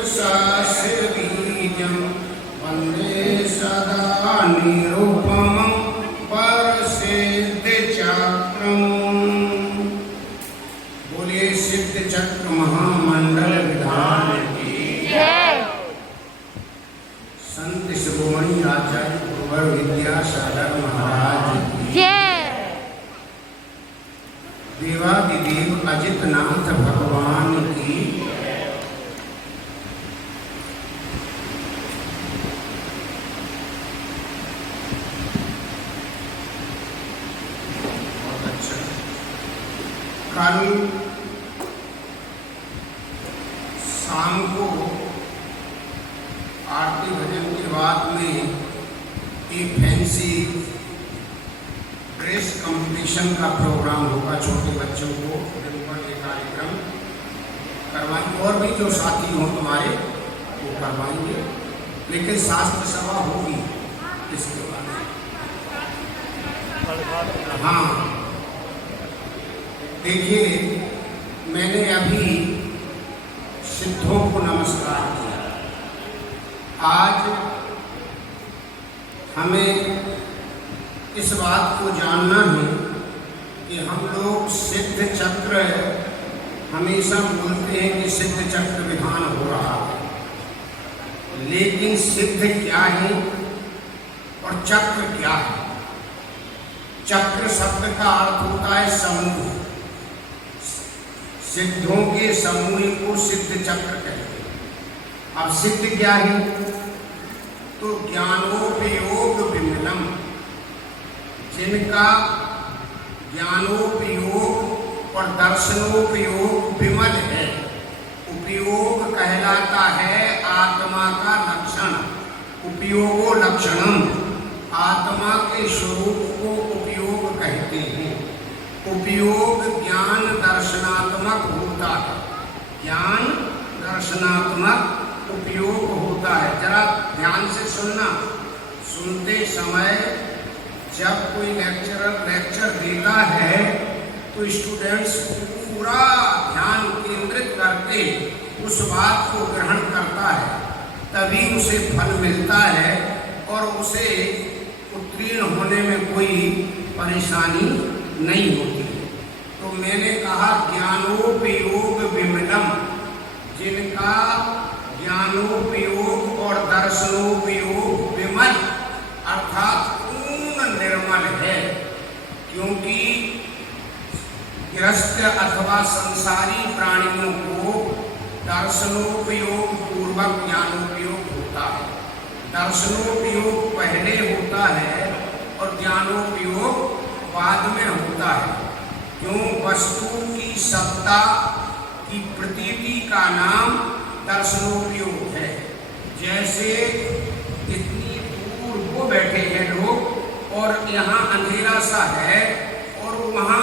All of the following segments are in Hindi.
वृक्षस्य बीजं वन्दे सदा निरुपमं परसिद्धिचक्रम्। बोलिए सिद्ध चक्र महामंडल विधान की जय। संत शिरोमणि आचार्य गुरुवर विद्यासागर महाराज की जय। देवादिदेव अजितनाथ भगवान की। बहुत अच्छा। कल शाम को आरती भजन के बाद में एक फैंसी ड्रेस कंपटीशन का प्रोग्राम होगा। छोटे बच्चों को बिल्कुल ये कार्यक्रम करवाएंगे और भी जो साथी हों तुम्हारे वो करवाएंगे, लेकिन शास्त्र सभा होगी इसके बाद। हाँ देखिए, मैंने अभी सिद्धों को नमस्कार किया। आज हमें इस बात को जानना है कि हम लोग सिद्ध चक्र हमेशा बोलते हैं कि सिद्ध चक्र विधान हो रहा है, लेकिन सिद्ध क्या है और चक्र क्या है? चक्र शब्द का अर्थ होता है समूह। सिद्धों के समूह को सिद्ध चक्र कहते हैं। अब सिद्ध क्या है? तो ज्ञानोपयोग विमलम, जिनका ज्ञानोपयोग और दर्शनोपयोग विमल है। उपयोग कहलाता है आत्मा का लक्षण। उपयोगो लक्षणम, आत्मा के स्वरूप को उपयोग कहते हैं। उपयोग ज्ञान दर्शनात्मक होता है। ज्ञान दर्शनात्मक उपयोग होता है। जरा ध्यान से सुनना। सुनते समय जब कोई लेक्चर देता है तो स्टूडेंट्स पूरा ध्यान केंद्रित करके उस बात को ग्रहण करता है, तभी उसे फल मिलता है और उसे उत्तीर्ण होने में कोई परेशानी नहीं होती। तो मैंने कहा ज्ञानोपयोग विमलम, जिनका ज्ञानोपयोग और दर्शनोपयोग विमल अर्थात पूर्ण निर्मल है। क्योंकि गृहस्थ अथवा संसारी प्राणियों को दर्शनोपयोग पूर्वक ज्ञानोपयोग होता है। दर्शनोपयोग पहले होता है और ज्ञानोपयोग बाद में होता है। क्यों? वस्तु की सत्ता की प्रतीति का नाम दर्शनोपयोग है। जैसे इतनी दूर वो बैठे हैं लोग और यहाँ अंधेरा सा है और वहाँ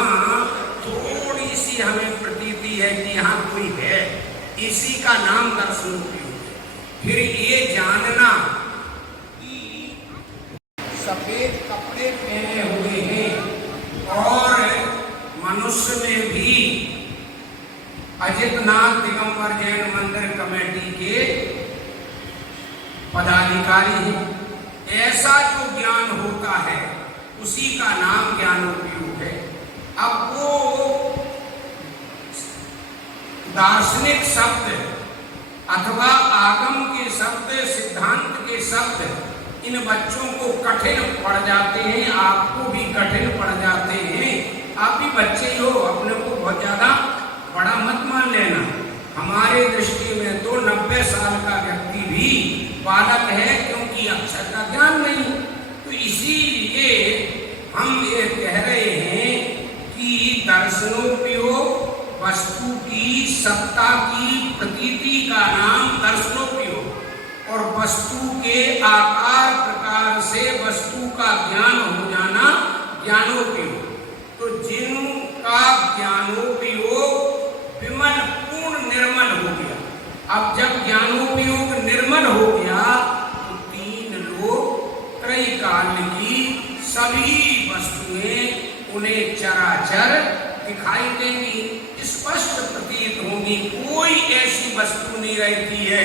थोड़ी सी हमें प्रतीति है कि यहाँ कोई है, इसी का नाम दर्शनोपयोग है। फिर ये जानना कि सफेद कपड़े पहने हुए हैं और मनुष्य में भी अजितनाथ दिगंबर जैन मंदिर कमेटी के पदाधिकारी हैं, ऐसा जो ज्ञान होता है उसी का नाम ज्ञानोपयोग है। अब वो दार्शनिक शब्द अथवा आगम के शब्द, सिद्धांत के शब्द इन बच्चों को कठिन पड़ जाते हैं, आपको भी कठिन पड़ जाते हैं। आप भी बच्चे हो, अपने को बहुत ज्यादा बड़ा मत मान लेना। हमारे दृष्टि में तो 90 साल का व्यक्ति भी बालक है, क्योंकि अक्षर का ज्ञान नहीं। तो इसीलिए हम ये कह रहे हैं कि दर्शनोपयोग, वस्तु की सत्ता की प्रतीति का नाम दर्शनोपयोग और वस्तु के आकार प्रकार से वस्तु का ज्ञान हो जाना ज्ञानोपयोग। तो जिनका ज्ञानोपयोग विमल पूर्ण निर्मल हो गया। अब जब ज्ञानोपयोग निर्मल हो गया तो तीन लोग त्रैकाल की सभी वस्तुएं उन्हें चराचर दिखाई देंगी, स्पष्ट प्रतीत होंगी, कोई कोई ऐसी वस्तु नहीं रहती है,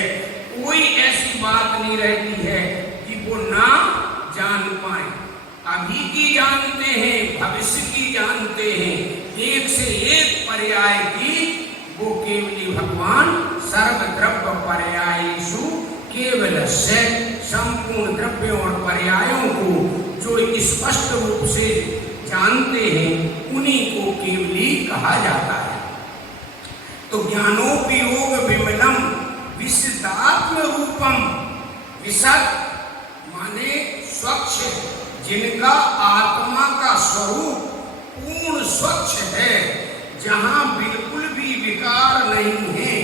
कोई ऐसी बात नहीं रहती है कि वो ना जान पाए। अभी की जानते हैं, भविष्य की जानते हैं, एक से एक पर्याय की वो केवली भगवान सर्वद्रव्य पर्यायेषु केवलस्य, संपूर्ण द्रव्यों और पर्यायों को जो स्पष्ट रूप से जानते हैं उन्हीं को केवली कहा जाता है। तो ज्ञानोपयोग विमलम विशदात्म रूपम, विशद माने स्वच्छ, जिनका आत्मा का स्वरूप पूर्ण स्वच्छ है, जहां बिल्कुल भी विकार नहीं है,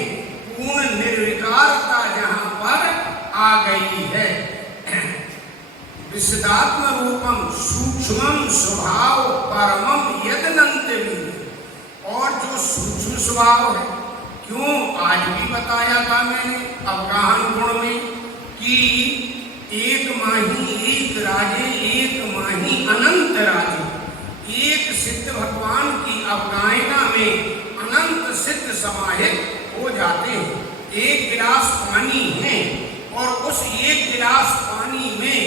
पूर्ण निर्विकारता जहां पर आ गई है। विशदात्म रूपम सूक्ष्मम स्वभाव परमम यदनंतमी, और जो सूक्ष्म स्वभाव है, क्यों आज भी बताया था मैंने अवगाहन गुण में कि एक माही एक राजे, एक माही अनंत राजे, एक सिद्ध भगवान की अवगाहना में अनंत सिद्ध समाहित हो जाते हैं। एक गिलास पानी है और उस एक गिलास पानी में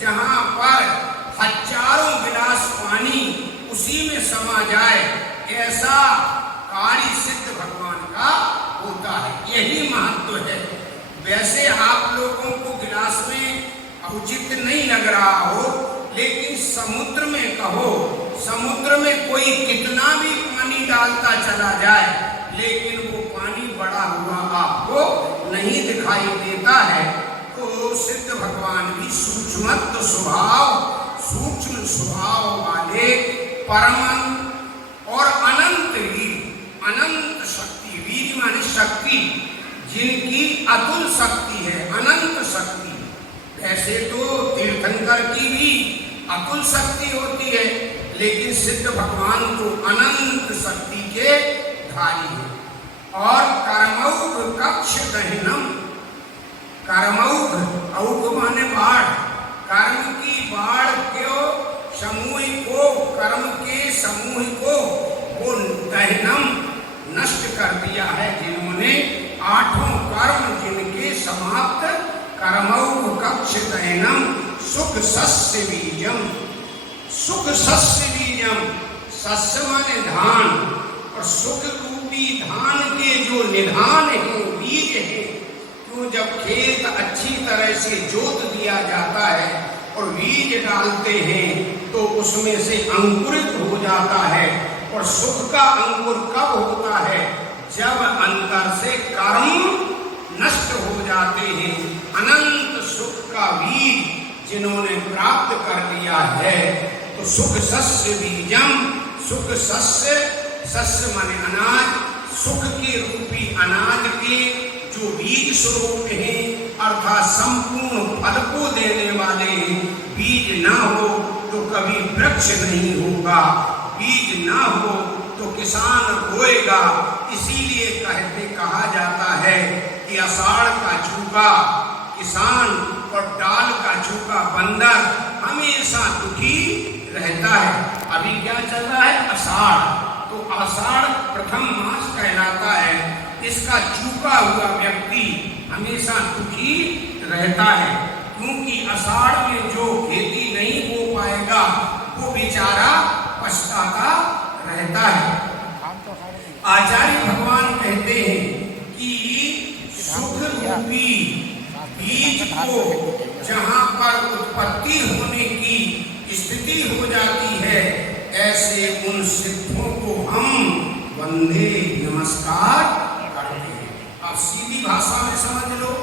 जहां पर हजारों गिलास पानी उसी में समा जाए, ऐसा कार्य सिद्ध भगवान का होता है। यही महत्व है। वैसे आप लोगों को गिलास में औचित्य नहीं लग रहा हो, लेकिन समुद्र में कहो, समुद्र में कोई कितना भी पानी डालता चला जाए, लेकिन वो पानी बड़ा हुआ आपको नहीं दिखाई देता है। तो सिद्ध भगवान भी सूक्ष्मत्व स्वभाव, सूक्ष्म स्वभाव वाले परम और अनंत वीर, अनंत शक्ति, वीर माने शक्ति, जिनकी अतुल शक्ति है, अनंत शक्ति। ऐसे तो तीर्थंकर की भी अतुल शक्ति होती है, लेकिन सिद्ध भगवान तो अनंत शक्ति के धारी है। और कर्मौघ कक्ष दहनम, कर्मौघ, औघ माने बाढ़, कर्म की बाढ़ को समूह को, कर्म के समूह को वो दहनम नष्ट कर दिया है, जिन्होंने आठों कर्म जिनके समाप्त, कर्मौघ कक्ष दहनम सुख सस्य बीजम, सुख सस्य बीजम, सस्य माने धान, और सुख रूपी धान के जो निधान है, बीज है, तो जब खेत अच्छी तरह से जोत दिया जाता है और बीज डालते हैं तो उसमें से अंकुरित हो जाता है। और सुख का अंकुर कब होता है? जब अंतर से कर्म नष्ट हो जाते हैं। अनंत सुख का बीज जिन्होंने प्राप्त कर लिया है, तो सुख सस्य बीजम, सुख सस्य, सस्य माने अनाज, सुख के रूपी अनाज के जो बीज स्वरूप हैं, अर्थात संपूर्ण फल को देने वाले हैं। बीज ना हो तो कभी वृक्ष नहीं होगा, बीज ना हो तो किसान बोएगा। इसीलिए कहा जाता है कि आषाढ़ का चूका किसान और डाल का चूका बंदर हमेशा दुखी रहता है। अभी क्या चल रहा है? आषाढ़। तो आषाढ़ प्रथम मास कहलाता है। इसका चूका हुआ व्यक्ति हमेशा दुखी रहता है, क्योंकि आषाढ़ में जो खेती नहीं हो पाएगा वो बेचारा पछताता रहता है। आचार्य भगवान कहते हैं कि सुख रूपी बीज को जहां पर उत्पत्ति होने की स्थिति हो जाती है, ऐसे उन सिद्धों को हम वंदे नमस्कार करते हैं। अब सीधी भाषा में समझ लो,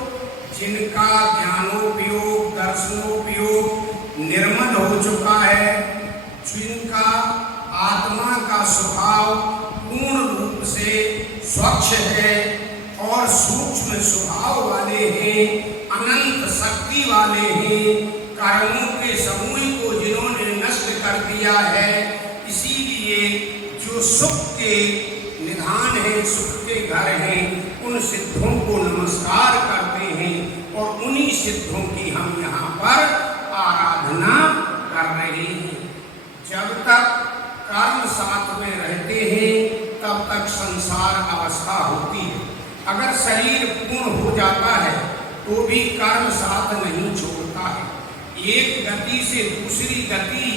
जिनका ज्ञानोपयोग, दर्शनोपयोग निर्मल हो चुका है, जिनका आत्मा का स्वभाव पूर्ण रूप से स्वच्छ है और सूक्ष्म स्वभाव वाले हैं, अनंत शक्ति वाले हैं, कर्मों के समूह को जिन्होंने नष्ट कर दिया है, इसीलिए जो सुख के निधान है, सुख के घर हैं, उन सिद्धों को नमस्कार करते हैं और उन्हीं सिद्धों की हम यहाँ पर आराधना कर रहे हैं। जब तक कर्म साथ में रहते हैं तब तक संसार अवस्था होती है। शरीर पूर्ण हो जाता है तो भी कर्म साथ नहीं छोड़ता है। एक गति से दूसरी गति,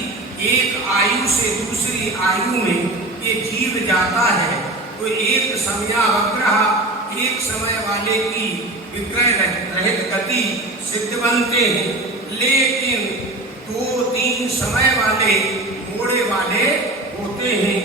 एक आयु से दूसरी आयु में ये जीव जाता है तो एक समयावग्रह, एक समय वाले की विक्रय रहित गति सिद्ध बनते हैं, लेकिन 2-3 समय वाले मोड़े वाले होते हैं।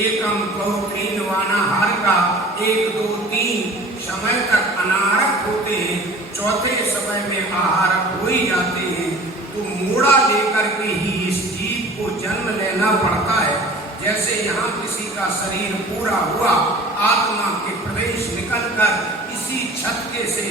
एकम 2-3 वानाहार का 1-2-3 समय तक अनारक होते हैं, चौथे समय में आहारक हो ही जाते हैं। तो मोड़ा लेकर के ही इस जीव को जन्म लेना पड़ता है। जैसे यहाँ किसी का शरीर पूरा हुआ, आत्मा के प्रवेश निकलकर इसी छत्ते से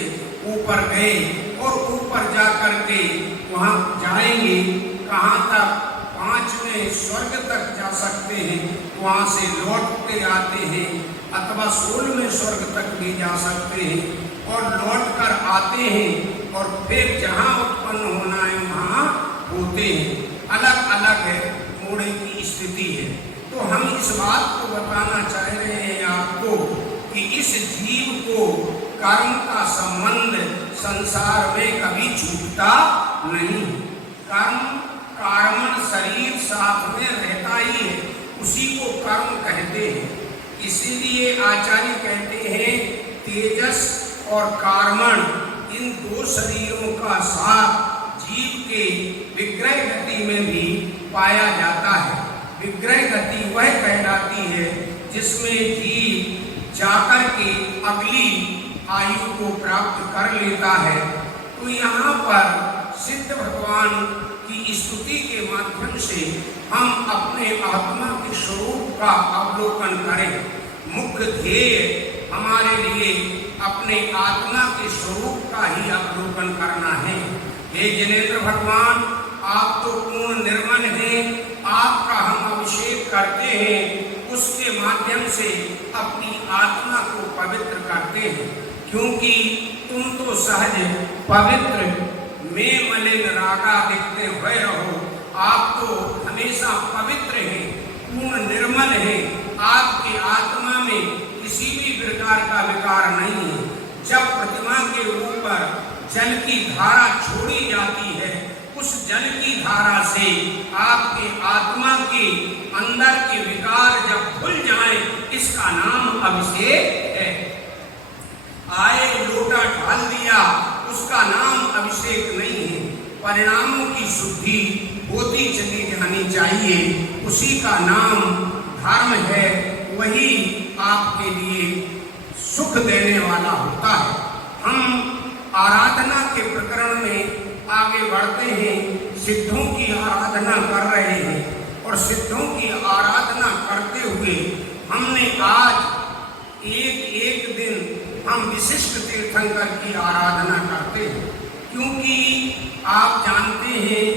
ऊपर गए और ऊपर जा करके वहाँ जाएंगे, कहाँ तक? 5वें स्वर्ग तक जा सकते हैं, वहाँ से लौटते आते हैं, अथवा 16वें स्वर्ग तक भी जा सकते हैं और लौट कर आते हैं और फिर जहाँ उत्पन्न होना है वहाँ होते हैं। अलग अलग मोड़े की स्थिति है। तो हम इस बात को बताना चाह रहे हैं आपको कि इस जीव को कर्म का संबंध संसार में कभी छूटता नहीं। कर्म कार्मण शरीर साथ में रहता ही है, उसी को कर्म कहते हैं। इसीलिए आचार्य कहते हैं तेजस और कार्मण इन 2 शरीरों का साथ जीव के विक्रय गति में भी पाया जाता है। विक्रय गति वह कहलाती है जिसमें जीव जाकर के अगली आयु को प्राप्त कर लेता है। तो यहाँ पर सिद्ध भगवान की स्तुति के माध्यम से हम अपने आत्मा के स्वरूप का अवलोकन करें। मुख्य ध्येय हमारे लिए अपने आत्मा के स्वरूप का ही अवलोकन करना है। हे जिनेंद्र भगवान, आप तो पूर्ण निर्मल हैं, आपका हम अभिषेक करते हैं, उसके माध्यम से अपनी आत्मा को पवित्र करते हैं, क्योंकि तुम तो सहज पवित्र में मलिन रागा देखते हुए रहो। आप तो हमेशा पवित्र हैं, पूर्ण निर्मल हैं, आपकी आत्मा में किसी भी प्रकार का विकार नहीं है। जब प्रतिमा के ऊपर जल की धारा छोड़ी जाती है, उस जल की धारा से आपके आत्मा के अंदर के विकार जब खुल जाए, इसका नाम अभिषेक है। आए लोटा ढाल दिया, उसका नाम अभिषेक नहीं है। परिणामों की शुद्धि होती चली जानी चाहिए, उसी का नाम धर्म है। वही आपके लिए सुख देने वाला होता है। हम आराधना के प्रकरण में आगे बढ़ते हैं। सिद्धों की आराधना कर रहे हैं और सिद्धों की आराधना करते हुए हमने आज एक दिन हम विशिष्ट तीर्थंकर की आराधना करते हैं, क्योंकि आप जानते हैं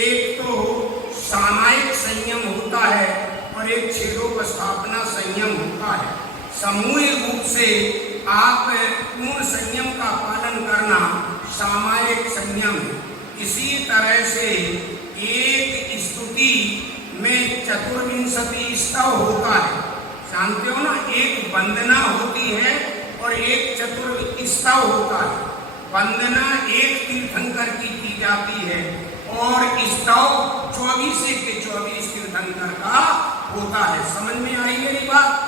एक तो सामायिक संयम होता है और एक क्षेत्रोपस्थापना संयम होता है। सामूहिक रूप से आप पूर्ण संयम का पालन करना सामायिक संयम है। इसी तरह से एक स्तुति में 24 स्तव होता है, जानते हो ना। एक वंदना होती है और एक चतुर स्तव होता है। वंदना एक तीर्थंकर की जाती है और स्तव 24 के 24 तीर्थंकर का होता है। समझ में आई मेरी बात?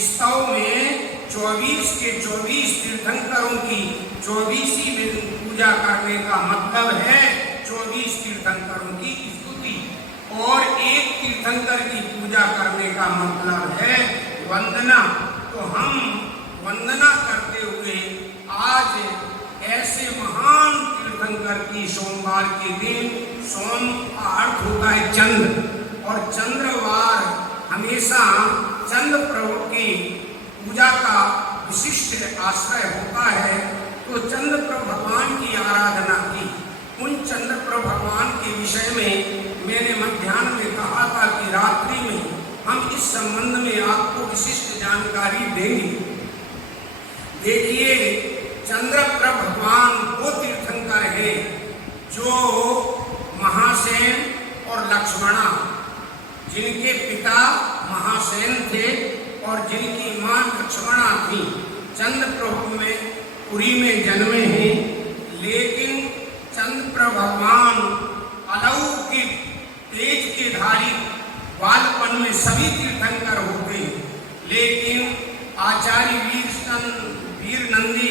स्तव में 24 के 24 तीर्थंकरों की 24 पूजा करने का मतलब है 24 तीर्थंकरों की स्तुति, और एक तीर्थंकर की पूजा करने का मतलब है वंदना। तो हम वंदना करते हुए आज ऐसे महान तीर्थंकर की सोमवार के दिन, सोम का अर्थ होता है चंद्र, और चंद्रवार हमेशा चंद्र प्रभु की पूजा का विशिष्ट आश्रय होता है। तो चंद्र प्रभु भगवान की आराधना की। उन चंद्र प्रभु भगवान के विषय में मैंने मध्याह्न में कहा था कि रात्रि में हम इस संबंध में आपको विशिष्ट जानकारी देंगे। देखिए, चंद्र प्रभु भगवान वो तीर्थंकर है जो महासेन और लक्ष्मणा, जिनके पिता महासेन थे और जिनकी मां लक्ष्मणा थी। चंद्र प्रभु में जन्मे हैं, लेकिन चंद्रप्रभ भगवान अलौकिक तेज के धारी बालपन में सभी तीर्थंकर होते हैं। लेकिन आचार्य वीर नंदी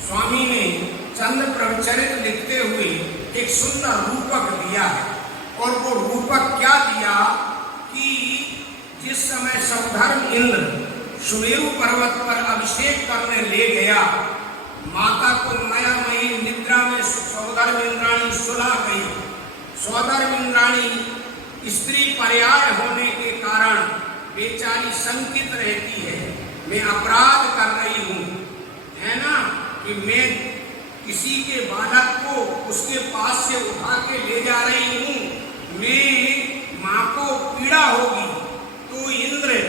स्वामी ने चंद्रप्रभ चरित्र लिखते हुए एक सुंदर रूपक दिया है। और वो रूपक क्या दिया कि जिस समय सौधर्म इंद्र सुमेरु पर्वत पर अभिषेक करने ले गया, माता को मायामयी निद्रा में सौधर्म इंद्राणी सुला गई। सौधर्म इंद्राणी स्त्री पर्याय होने के कारण बेचारी शंकित रहती है, मैं अपराध कर रही हूँ, है ना, कि मैं किसी के बालक को उसके पास से उठा के ले जा रही हूँ, मैं माँ को पीड़ा होगी। तो इंद्र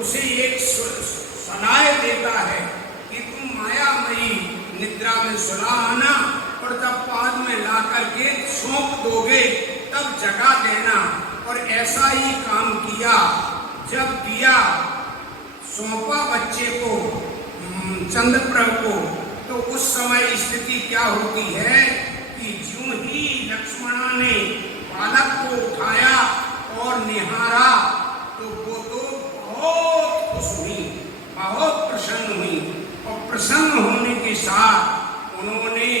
उसे एक सलाह देता है कि तुम मायामयी निद्रा में सुला आना और जब पाद में ला करके सौंप दोगे तब जगा देना। और ऐसा ही काम किया। जब दिया सौंपा बच्चे को चंद्रप्रभ को, तो उस समय स्थिति क्या होती है कि ज्यों ही लक्ष्मणा ने बालक को उठाया और निहारा तो वो तो बहुत खुश हुई, बहुत प्रसन्न हुई। और प्रसन्न होने के साथ उन्होंने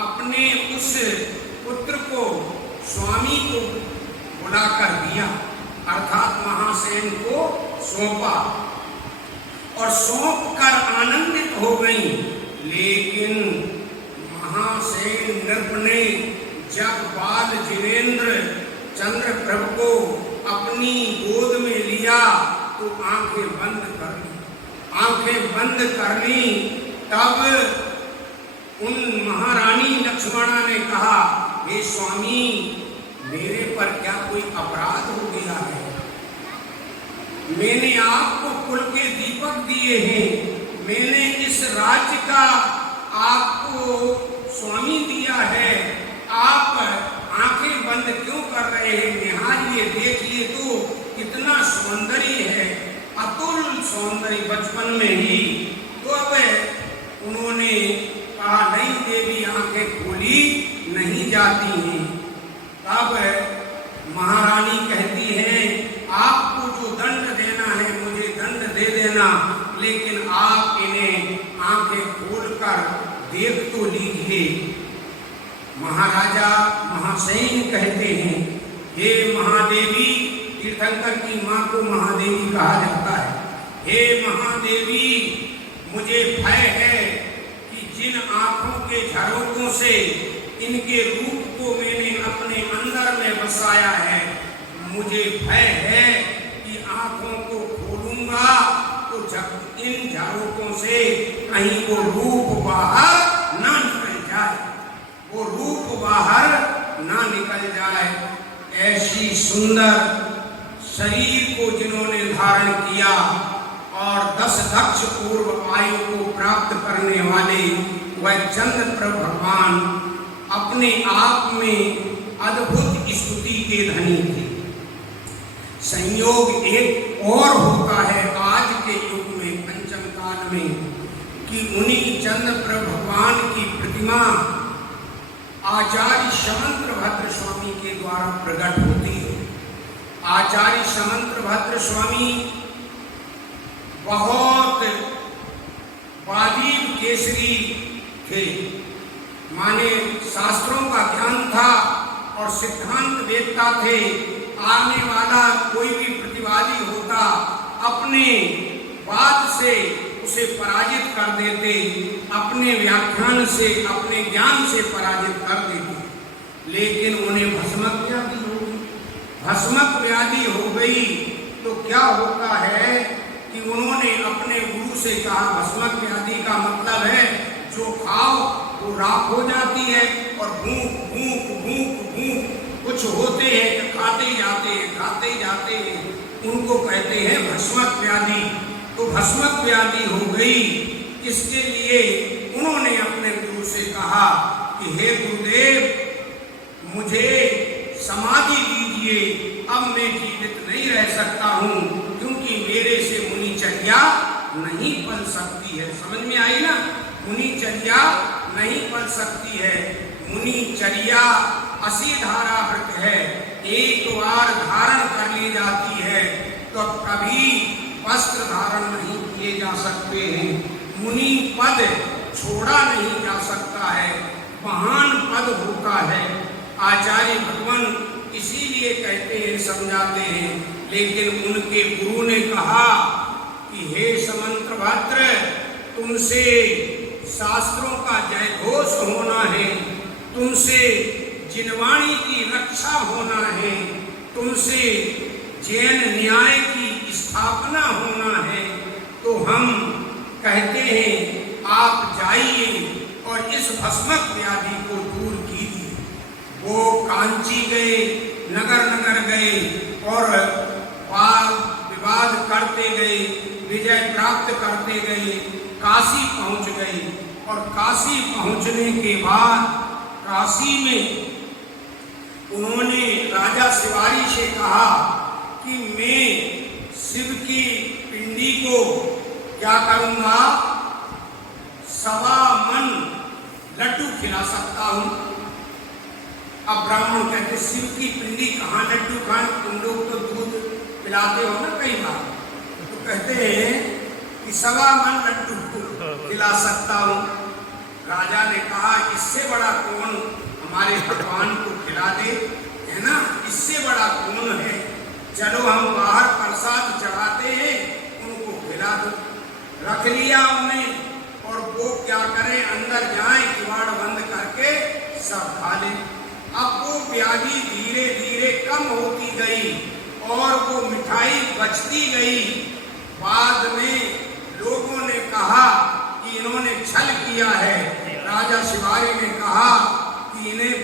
अपने उस पुत्र को स्वामी को बुला कर दिया, अर्थात महासेन को सौंपा और सौंप कर आनंदित हो गई। लेकिन महासेन नृप ने जब बाल जिनेन्द्र चंद्रप्रभ को अपनी गोद में लिया तो आंखें बंद कर ली। आंखें बंद कर ली तब उन महारानी लक्ष्मणा ने कहा, हे स्वामी, मेरे पर क्या कोई अपराध हो गया है? मैंने आपको कुल के दीपक दिए हैं, मैंने इस राज्य का आपको स्वामी दिया है, आप आंखें बंद क्यों कर रहे हैं? निहारिए, देखिए तो कितना सौंदर्य है, अतुल सौंदर्य बचपन में ही। तो अब उन्होंने कहा, नहीं देवी, आंखें खोली नहीं जाती हैं। तब महारानी कहती है, आपको जो दंड देना है मुझे दंड दे देना, लेकिन आप इन्हें आंखें खोलकर देख तो लीजिए। महाराजा महासेन कहते हैं, हे महादेवी, तीर्थंकर की मां को महादेवी कहा जाता है, हे महादेवी, मुझे भय है कि जिन आंखों के झरोकों से इनके रूप को मैंने अपने अंदर में बसाया है, मुझे भय है कि आंखों को खोलूंगा तो इन झरोकों से कहीं वो रूप बाहर ना निकल जाए, वो रूप बाहर ना निकल जाए। ऐसी सुंदर शरीर को जिन्होंने धारण किया और 10 दक्ष पूर्व आयु को प्राप्त करने वाले वह चंद्रप्रभ भगवान अपने आप में अद्भुत स्तुति के धनी थे। संयोग एक और होता है आज के युग में, पंचम काल में, कि उन्हीं चंद्रप्रभ भगवान की प्रतिमा आचार्य समंत्रभद्र स्वामी के द्वारा प्रकट होती है। आचार्य समंत्रभद्र स्वामी बहुत वाजिब केसरी थे, माने शास्त्रों का ज्ञान था और सिद्धांत वेदता थे। आने वाला कोई भी प्रतिवादी होता अपने बात से उसे पराजित कर देते, अपने व्याख्यान से, अपने ज्ञान से पराजित कर देते। लेकिन उन्हें भस्मक व्याधि हो गई। भस्मक व्याधि हो गई तो क्या होता है कि उन्होंने अपने गुरु से कहा, भस्मक व्याधि का मतलब है जो खाओ वो राख हो जाती है, और भूख भूख भूख भूख कुछ होते हैं कि खाते जाते हैं, उनको कहते हैं भस्मक व्याधि। तो भस्मक व्याधि हो गई। इसके लिए उन्होंने अपने गुरु से कहा कि हे गुरुदेव, मुझे समाधि दीजिए, अब मैं जीवित नहीं रह सकता हूँ, क्योंकि मेरे से मुनिचर्या नहीं बन सकती है। समझ में आई ना? मुनिचर्या नहीं पल सकती है। मुनिचर्या 80 धारा व्रत है, एक बार धारण कर ली जाती है तो कभी वस्त्र धारण नहीं किए जा सकते हैं। मुनि पद छोड़ा नहीं जा सकता है, महान पद होता है। आचार्य भगवान इसीलिए कहते हैं, समझाते हैं, लेकिन उनके गुरु ने कहा कि हे समंत्रभद्र, तुमसे शास्त्रों का जयघोष होना है, तुमसे जिनवाणी की रक्षा होना है, तुमसे जैन न्याय की स्थापना होना है। तो हम कहते हैं आप जाइए और इस भस्मक व्याधि को दूर कीजिए। वो कांची गए, नगर नगर गए और वाद विवाद करते गए, विजय प्राप्त करते गए, काशी पहुंच गए। और काशी पहुंचने के बाद काशी में उन्होंने राजा शिवारी से कहा कि मैं शिव की पिंडी को क्या करूंगा, 1.25 मन लड्डू खिला सकता हूं। अब ब्राह्मण कहते शिव की पिंडी कहाँ लड्डू खान, तुम लोग तो दूध पिलाते हो ना कई बार, तो कहते हैं कि 1.25 मन लड्डू खिला सकता हूं। राजा ने कहा इससे बड़ा कौन हमारे भगवान को खिला दे, है ना, इससे बड़ा कौन है, चलो हम बाहर प्रसाद चढ़ाते हैं, उनको खिला दो। रख लिया उन्हें और वो क्या करें, अंदर जाएं, किवाड़ बंद करके सब खा ले। अब वो व्याधि धीरे धीरे कम होती गई और वो मिठाई बचती गई। बाद में लोगों ने कहा कि इन्होंने छल किया है। राजा शिवारी ने कहा कि इन्हें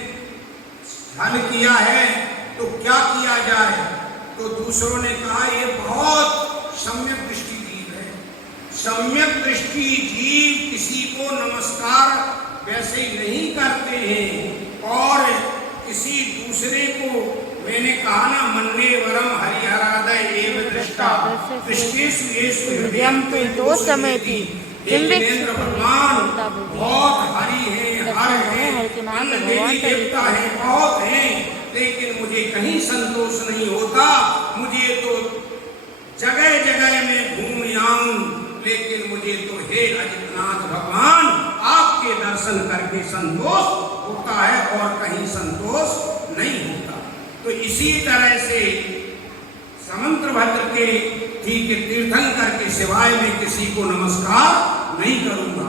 छल किया है तो क्या किया जाए, तो दूसरों ने कहा ये बहुत सम्यक दृष्टि जीव है। सम्यक दृष्टि जीव किसी को नमस्कार वैसे ही नहीं करते हैं और किसी दूसरे को, मैंने कहा ना, मन्ने वरम हरिहरादय एव दृष्टा दृष्टिषु येषु हृदयं तो समेति। जिनेंद्र भगवान बहुत हरि हैं, हर हैं, देवी देवता हैं, बहुत हैं, लेकिन मुझे कहीं संतोष नहीं होता। मुझे तो जगह जगह में घूम आऊं, लेकिन मुझे तो हे अजितनाथ भगवान आपके दर्शन करके संतोष होता है और कहीं संतोष नहीं होता। तो इसी तरह से समंत्रभद्र के ठीक तीर्थंकर के सिवाय मैं किसी को नमस्कार नहीं करूंगा।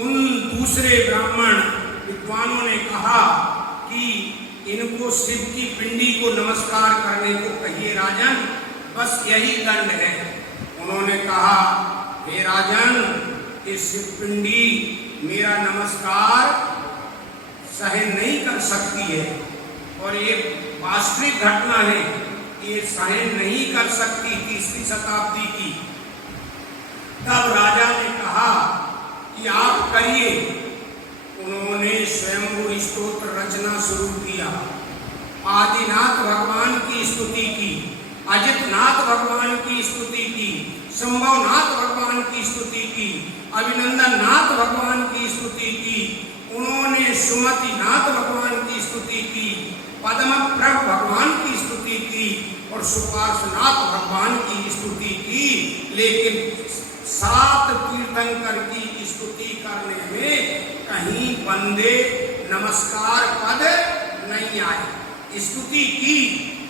उन दूसरे ब्राह्मण विद्वानों ने कहा कि इनको शिव की पिंडी को नमस्कार करने को कहिए राजन, बस यही दंड है। उन्होंने कहा हे राजन, ये शिव पिंडी मेरा नमस्कार सहन नहीं कर सकती है और ये वास्तविक घटना है, ये सहन नहीं कर सकती 3वीं शताब्दी की। तब राजा ने कहा कि आप करिए। उन्होंने स्वयंभू स्तोत्र रचना शुरू किया, आदिनाथ भगवान की स्तुति की, अजितनाथ भगवान की स्तुति की, संभवनाथ भगवान की स्तुति की, अभिनंदन नाथ भगवान की स्तुति की, उन्होंने सुमतिनाथ भगवान की स्तुति की, पद्मप्रभ भगवान की स्तुति की और सुपार्श्वनाथ भगवान की स्तुति की। लेकिन 7 तीर्थंकर की स्तुति करने में कहीं वंदे नमस्कार पद नहीं आए। स्तुति की,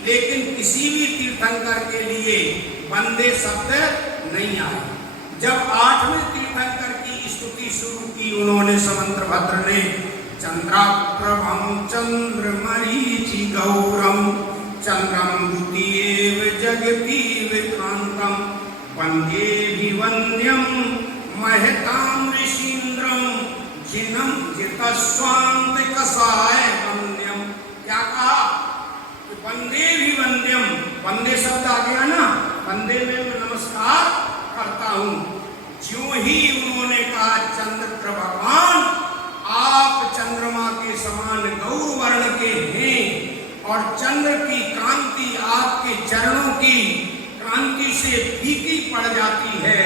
लेकिन किसी भी तीर्थंकर के लिए वंदे शब्द नहीं आए। जब 8वें तीर्थंकर की स्तुति शुरू की उन्होंने, समंत्रभद्र ने, चंद्राप्रभं चंद्रमरीचि गौरम चंद्रम द्वितीयेव जगति विक्रांतम वंदे विवन्द्यम महतां ऋषीन्द्रम जिनम जितस्वान्त कसाय वन्द्यम। क्या कहा? वंदे विवन्द्यम, वंदे शब्द आ गया ना, वंदे में मैं नमस्कार करता हूं। ज्यों ही उन्होंने कहा चंद्र भगवान आप चंद्रमा के समान गौर वर्ण के हैं और चंद्र की कांति आपके चरणों की कांति से फीकी पड़ जाती है,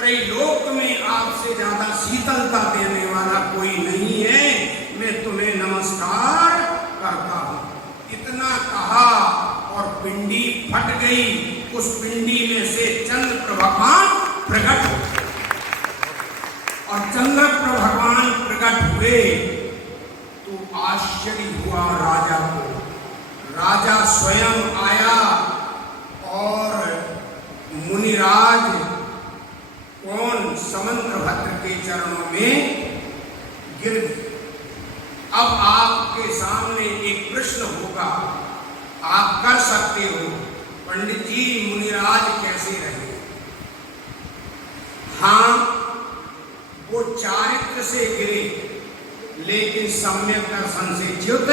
त्रैलोक में आपसे ज्यादा शीतलता देने वाला कोई नहीं है, मैं तुम्हें नमस्कार करता हूं। इतना कहा और पिंडी फट गई। उस पिंडी में से चंद्र भगवान प्रकट हुए और चंद्र भगवान प्रकट हुए तो आश्चर्य हुआ राजा को। राजा स्वयं आया और मुनिराज कौन समंत्रभद्र के चरणों में गिर गए। अब आपके सामने एक प्रश्न होगा, आप कर सकते हो, पंडित जी मुनिराज कैसे रहे? हाँ, वो चारित्र से गिरे लेकिन सम्यक दर्शन से च्युत।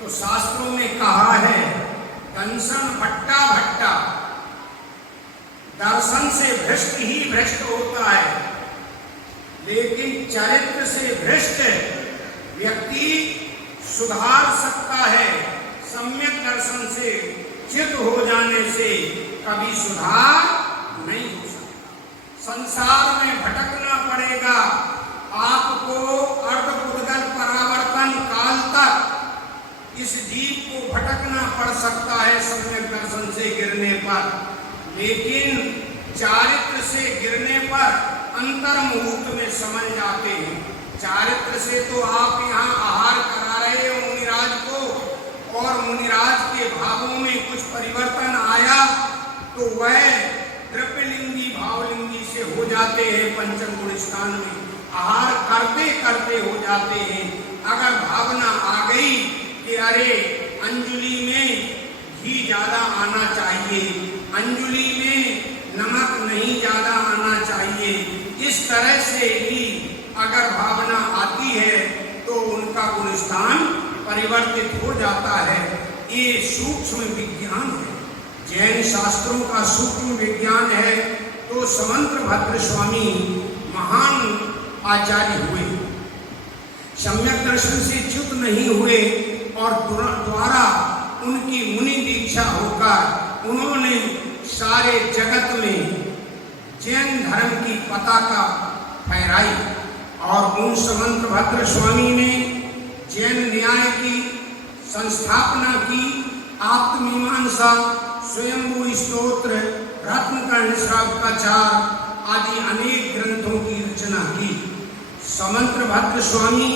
तो शास्त्रों में कहा है दंशन भट्टा भट्टा, दर्शन से भ्रष्ट ही भ्रष्ट होता है, लेकिन चरित्र से भ्रष्ट व्यक्ति सुधार सकता है। सम्यक दर्शन से चित हो जाने से कभी सुधार नहीं हो सकता। संसार में भटकना पड़ेगा आपको अर्धपुद्गल परावर्तन काल तक। इस जीव को भटकना पड़ सकता है सम्यक दर्शन से गिरने पर, लेकिन चारित्र से गिरने पर अंतर मुहूर्त में समझ जाते हैं। चारित्र से तो आप यहाँ आहार करा रहे हो मुनिराज को, और मुनिराज के भावों में कुछ परिवर्तन आया तो वह द्रव्यलिंगी भावलिंगी से हो जाते हैं। पंचम गुण स्थान में आहार करते करते हो जाते हैं। अगर भावना आ गई कि अरे अंजुलि में घी ज्यादा आना चाहिए, अंजुलि में नमक नहीं ज्यादा आना चाहिए, इस तरह से ही अगर भावना आती है तो उनका गुण स्थान परिवर्तित हो जाता है। ये सूक्ष्म विज्ञान है, जैन शास्त्रों का सूक्ष्म विज्ञान है। तो समंत्रभद्र स्वामी महान आचार्य हुए, सम्यक दर्शन से च्युत नहीं हुए और द्वारा उनकी मुनि दीक्षा होकर उन्होंने सारे जगत में जैन धर्म की पताका फहराई। और उन समंत्रभद्र स्वामी ने जैन न्याय की संस्थापना की। आत्ममीमांसा, स्वयंभू स्तोत्र, रत्नकर्ण श्रावकाचार आदि अनेक ग्रंथों की रचना की। समंत्रभद्र स्वामी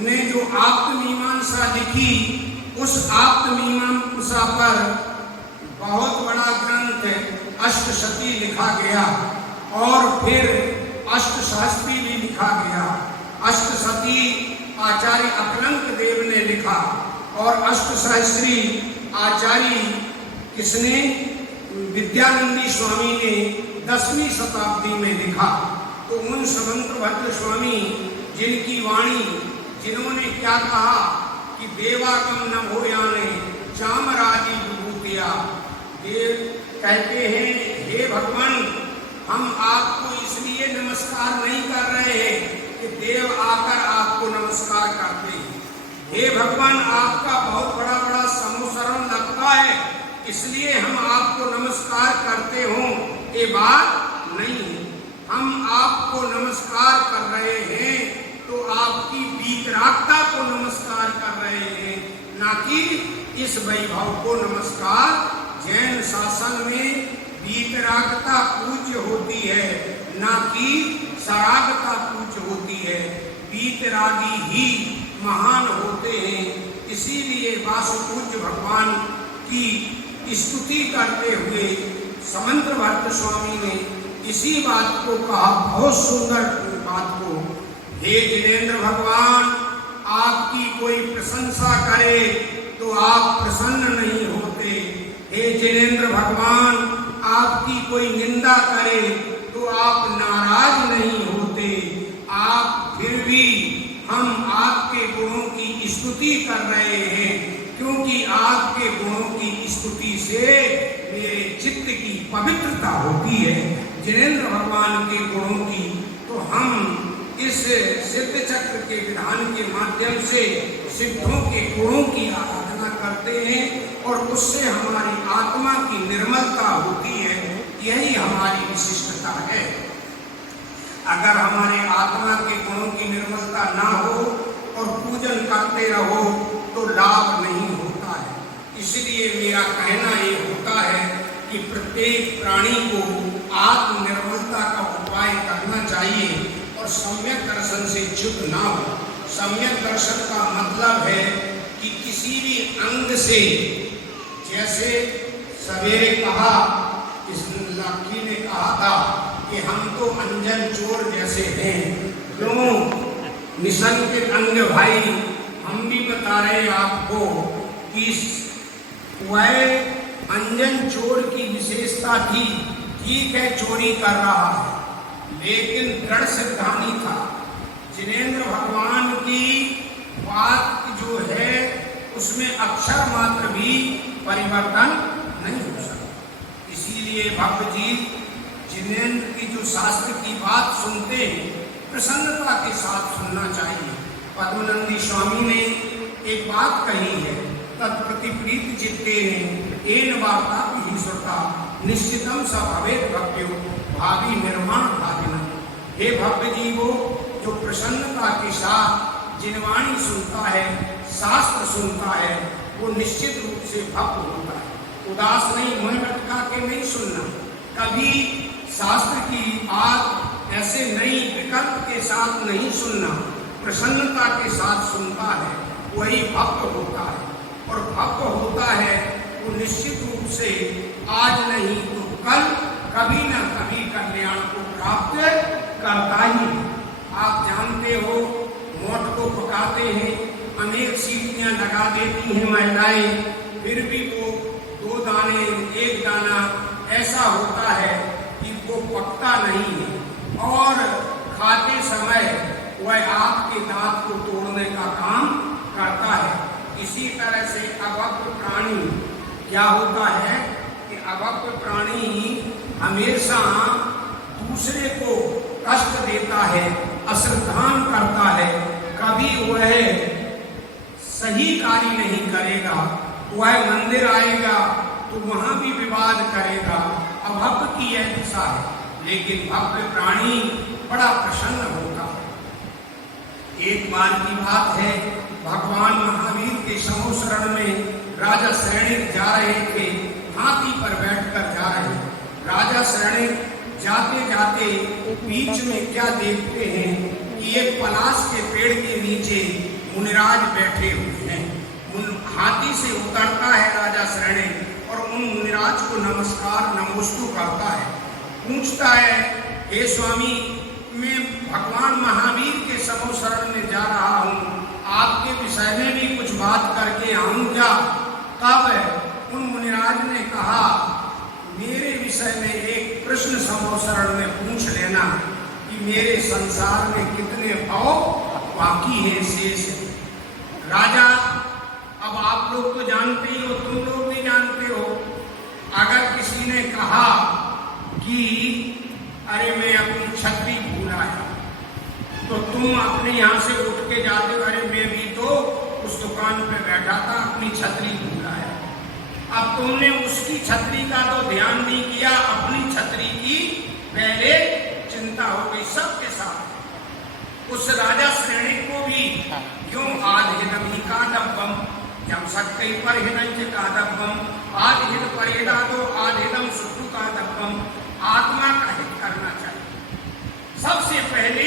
ने जो आत्ममीमांसा लिखी, उस आत्ममीमांसा पर बहुत बड़ा ग्रंथ अष्टशती लिखा गया और फिर अष्टशास्त्री भी लिखा गया। अष्टशती आचार्य अकलंक देव ने लिखा और अष्टशास्त्री आचार्य किसने? विद्यानंदी स्वामी ने 10वीं शताब्दी में लिखा। तो उन समंत्रभद्र स्वामी जिनकी वाणी, जिन्होंने क्या कहा कि देवागम न हो याने चामराजी विभूतिया, देव कहते हैं हे भगवान, हम आपको इसलिए नमस्कार नहीं कर रहे हैं कि देव आकर आपको नमस्कार करते हैं। हे भगवान, आपका बहुत बड़ा बड़ा समोसरण लगता है, इसलिए हम आपको नमस्कार करते हों, ये बात नहीं है। हम आपको नमस्कार कर रहे हैं तो आपकी वीतरागता को नमस्कार कर रहे हैं, ना कि इस वैभव को नमस्कार। जैन शासन में वीतरागता पूज्य होती है, ना कि सरागता पूज्य होती है। वीतरागी ही महान होते हैं। इसीलिए वासुपूज्य भगवान की स्तुति करते हुए समंत्रभद्र स्वामी ने इसी बात को कहा, बहुत सुंदर बात को। हे जिनेंद्र भगवान, आपकी कोई प्रशंसा करे तो आप प्रसन्न नहीं होते। हे जिनेंद्र भगवान, आपकी कोई निंदा करे तो आप नाराज नहीं होते। आप फिर भी हम आपके गुणों की स्तुति कर रहे हैं, क्योंकि आपके गुणों की स्तुति से मेरे चित्त की पवित्रता होती है, जिनेंद्र भगवान के गुणों की। तो हम इस सिद्ध चक्र के विधान के माध्यम से सिद्धों के गुणों की आराधना करते हैं और उससे हमारी आत्मा की निर्मलता होती है। यही हमारी विशिष्टता है। अगर हमारे आत्मा के गुणों की निर्मलता ना हो और पूजन करते रहो तो लाभ नहीं होता है। इसलिए मेरा कहना ये होता है कि प्रत्येक प्राणी को आत्म निर्मलता का उपाय करना चाहिए और सम्यक दर्शन से च्युत ना हो। सम्यक दर्शन का मतलब है कि किसी भी अंग से, जैसे सवेरे कहा, इस लड़की ने कहा था कि हम तो अंजन चोर जैसे हैं, क्यों निसंग अंग भाई, हम भी बता रहे आपको कि वह अंजन चोर की विशेषता थी। ठीक है, चोरी कर रहा है, लेकिन दृढ़ सिद्धांती था। जिनेंद्र भगवान की बात जो है उसमें अक्षर मात्र भी परिवर्तन नहीं हो सकता। इसीलिए भक्त जी जिनेंद्र की जो शास्त्र की बात सुनते हैं, प्रसन्नता के साथ सुनना चाहिए। पद्मनंदी स्वामी ने एक बात कही है, तत्प्रतिप्रीत चित्ते ने एन वार्ता ही श्रुता निश्चितम स भवेत् भक्त्यो भावी निर्माण भाविना। हे भक्त जीवो, जो प्रसन्नता के साथ जिनवाणी सुनता है, शास्त्र सुनता है, वो निश्चित रूप से भक्त होता है। उदास नहीं, मुंह लटका के नहीं सुनना। कभी शास्त्र की बात ऐसे नई विकल्प के साथ नहीं सुनना, प्रसन्नता के साथ सुनता है, वही भक्त होता है। और भक्त होता है वो निश्चित रूप से आज नहीं तो कल कभी न कभी कल्याण को प्राप्त करता ही। आप जानते हो, मोट को पकाते हैं, अनेक सीटियां लगा देती हैं महिलाएं, फिर भी वो 2 दाने 1 दाना ऐसा होता है कि वो पकता नहीं है और खाते समय वह आपके दांत को तोड़ने का काम करता है। इसी तरह से अभक्त प्राणी क्या होता है कि अभक्त प्राणी हमेशा दूसरे को कष्ट देता है, अश्रद्धान करता है, कभी वह सही कार्य नहीं करेगा। वह मंदिर आएगा तो वहां भी विवाद करेगा। अभक्त की यह दिशा है, लेकिन भक्त प्राणी बड़ा प्रसन्न होता है। एक बार की बात है, भगवान महावीर के समूह शरण में राजा सैनिक जा रहे थे, हाथी पर बैठकर जा रहे। राजा सैनिक जाते जाते बीच में क्या देखते हैं कि एक पलाश के पेड़ के नीचे मुनिराज बैठे हुए हैं। हाथी से उतरता है राजा सैनिक और उन मुनिराज को नमस्कार नमोस्तु करता है। पूछता है, हे स्वामी, मैं भगवान महावीर के समूह शरण में जा रहा हूँ, आपके विषय में भी कुछ बात करके आऊं क्या? तब उन मुनिराज ने कहा, मेरे विषय में एक प्रश्न समूह शरण में पूछ लेना कि मेरे संसार में कितने भाव बाकी है, शेष है। राजा, अब आप लोग तो जानते ही हो, तुम लोग भी जानते हो, अगर किसी ने कहा कि अरे मैं अपनी छतरी भूल आया, तो तुम अपने यहाँ से उठ के जाते हो, अरे मैं भी तो उस दुकान पे बैठा था, अपनी छतरी भूल आया। अब तुमने उसकी छतरी का तो ध्यान नहीं किया, अपनी छतरी की पहले चिंता हो गई सबके साथ। उस राजा श्रेणी को भी क्यों आधहिदम ही कादब्बम जम सकते पर हिदंच कादब्बम आधहिद परेदा तो आधहिदम सुखु कादब्बम। आत्मा का हित करना चाहिए सबसे पहले,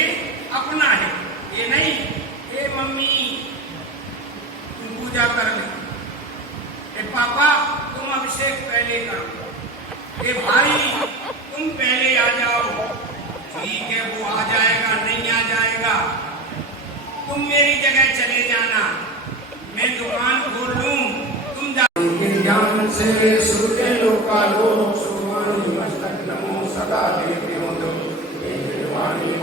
अपना हित। ये नहीं, ए मम्मी तुम पूजा कर ले, ए पापा तुम अभिषेक पहले करो, ए भाई तुम पहले आ जाओ। ठीक है, वो आ जाएगा, नहीं आ जाएगा, तुम मेरी जगह चले जाना, मैं दुकान खोल लूं, तुम ज्ञान से सुते लोकालो सुवाणी मस्तक नमो सदा देते हो वाणी